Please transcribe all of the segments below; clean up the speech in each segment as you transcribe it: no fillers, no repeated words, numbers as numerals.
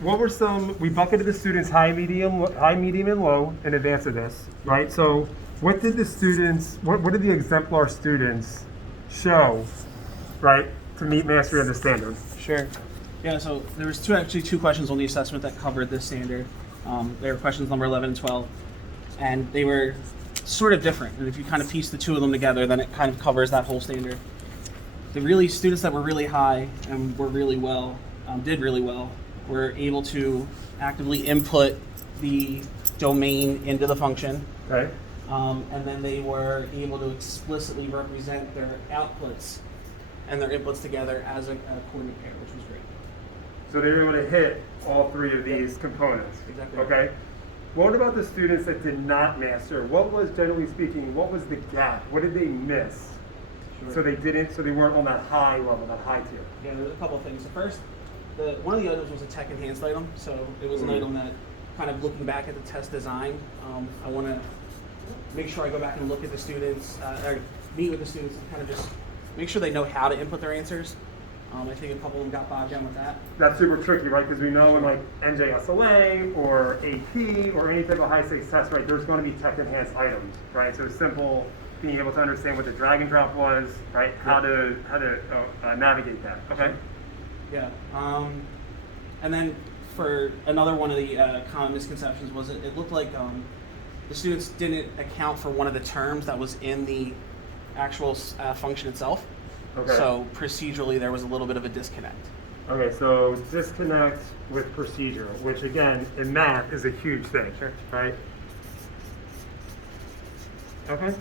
what were some, we bucketed the students high, medium, and low in advance of this, right? So what did the students, what did the exemplar students show, right, to meet mastery of the standard? Sure. Yeah, so there was actually two questions on the assessment that covered this standard. They were questions number 11 and 12, and they were sort of different. And if you kind of piece the two of them together, then it kind of covers that whole standard. The really students that were really high and were really well, did really well, were able to actively input the domain into the function. Okay. And then they were able to explicitly represent their outputs and their inputs together as a coordinate pair, which was great. So they were able to hit all three of these components. Exactly. Okay. What about the students that did not master? What was, generally speaking, what was the gap? What did they miss? Sure. So they weren't on that high level, that high tier. Yeah, there's a couple of things. The first, one of the items was a tech enhanced item. So it was an item that, kind of looking back at the test design, I want to make sure I go back and look at the students, or meet with the students and kind of just make sure they know how to input their answers. I think a couple of them got bogged down with that. That's super tricky, right? Because we know in like NJSLA or AP or any type of high stakes test, right, there's going to be tech enhanced items, right? So simple, being able to understand what the drag and drop was, right? How to navigate that. Okay. Yeah. And then for another one of the common misconceptions was it looked like the students didn't account for one of the terms that was in the actual function itself. Okay. So procedurally, there was a little bit of a disconnect. Okay, so disconnect with procedure, which again, in math is a huge thing, Sure. right? Okay.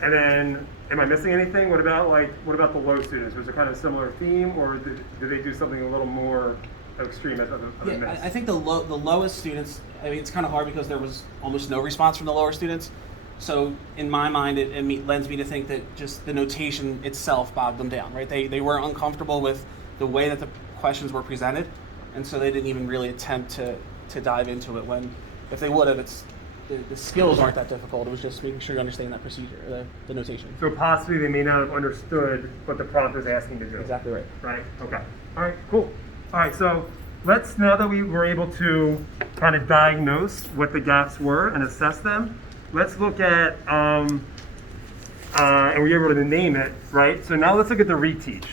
And then, am I missing anything? What about the low students? Was it kind of a similar theme, or did they do something a little more extreme of a miss? I think the lowest students, I mean, it's kind of hard because there was almost no response from the lower students. So in my mind, it lends me to think that just the notation itself bogged them down, right? They were uncomfortable with the way that the questions were presented, and so they didn't even really attempt to dive into it. When, if they would have, the skills aren't that difficult. It was just making sure you understand that procedure, the notation. So possibly they may not have understood what the prompt was asking to do. Exactly right. Right? Okay. All right, cool. All right, so let's, now that we were able to kind of diagnose what the gaps were and assess them, let's look at, and we were able to name it, right? So now let's look at the reteach.